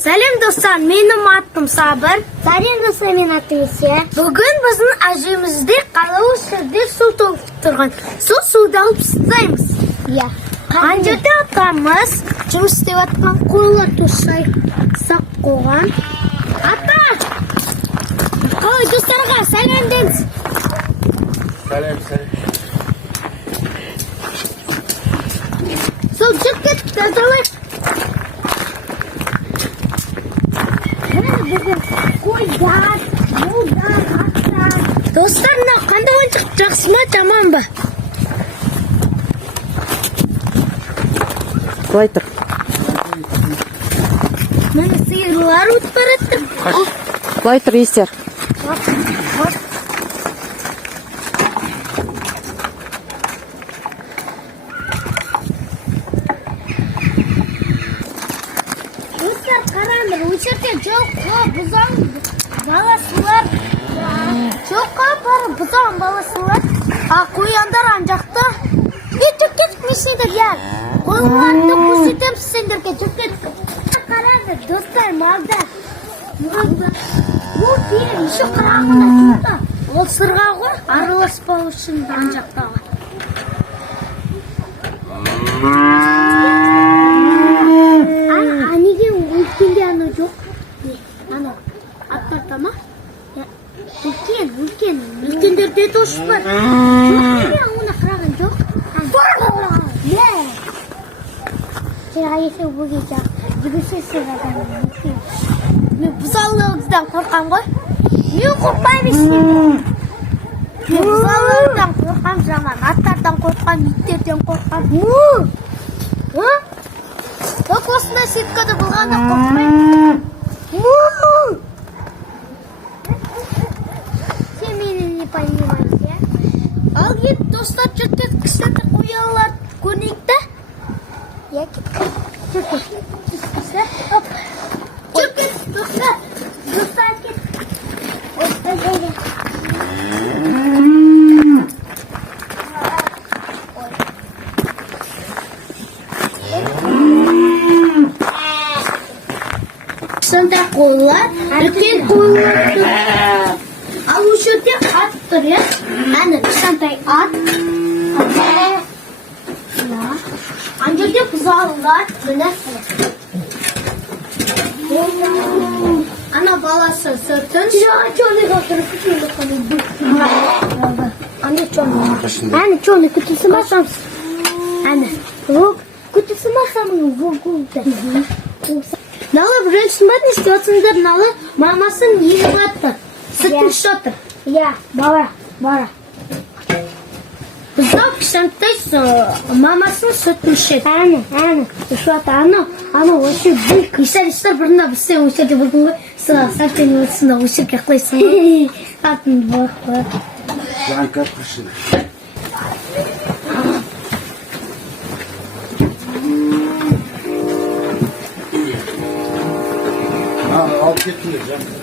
Сәлем достар, менің атым Сабыр. Сәлем достар, менің атым Есік. Бүгін біздің әжемізде қалауы жерде су толып тұрған. Суды алып тастаймыз. Иә. Ана жерде атамыз жұмыс істеп жатқан қойлар сақ қойған. Ата! Қалай достарға сәлемдеңіз. Сәлем. Сол жүріп кетіп тазалайық. Қойдар, малдар, аттар. Достар, мынау қандай ойыншық, жақсы ма, жаман ба? Былай тұр. Міне сиырлар өтіп барады. Былай тұр, Есер. Достар, қараңдар, өшерде жылқы, бұзаң баласы бар. Жылқы бар, бұзаң баласы бар. Қояндар ана жақта. Жүріп кетмейсіңдер, иә. Қойларды көрсетеміз сендерге, жүріп кетіп. Қараңдар, достар, малдар. Ол кейін еще қырағына тұрды. Ол сырға ғой, араласпау үшін ана жақтағы. Неге үлкенде ана жоқ? Ана, аттарда ма? Үлкен. Үлкендерде тош бар. Неге оны қыраған жоқ? Сыйға Есік бөге жақ. Жүгірсе сыйға үлкен. Мен бұзаулығыздан қорқам ғой. Мен қорқпаймын. Мен бұзаулығыздан қорқам жаман. Аттардан қорқам, иттерден қорқам. Бak осындай сеткада болғанда қорқпаймын. Сен мені не понимаешь, я? Ал кет, достар, жүртет, кішкентай қоялар көрейік та. Я кет. Жүртет, достар. Достар кет. Кішкентай қойлар, үлкен қойлар. Ал осы жерде ат тұр, иә? Әні кішкентай ат. Ана жерде бұзаулар, міне. Ана баласы сыртын. Ана Черный кутился Басам. Әні. Кутился самый вогулда. Налы бірінші мат не істеватсыңдар, Налы мамасын еліп атты. Сүтін шотыр. Я, бара. Бұзау кішкентай мамасын сүтін шет. Әні. Шуаты, аны осы бүк. Исар бұрында бізде осы жерде болдың ғой. Сәлтен өтсінде осы жерге қылайсың ғой. Атын бар қой. Жанка қышын. Алып кеттіңдер, Жанка.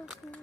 Сосын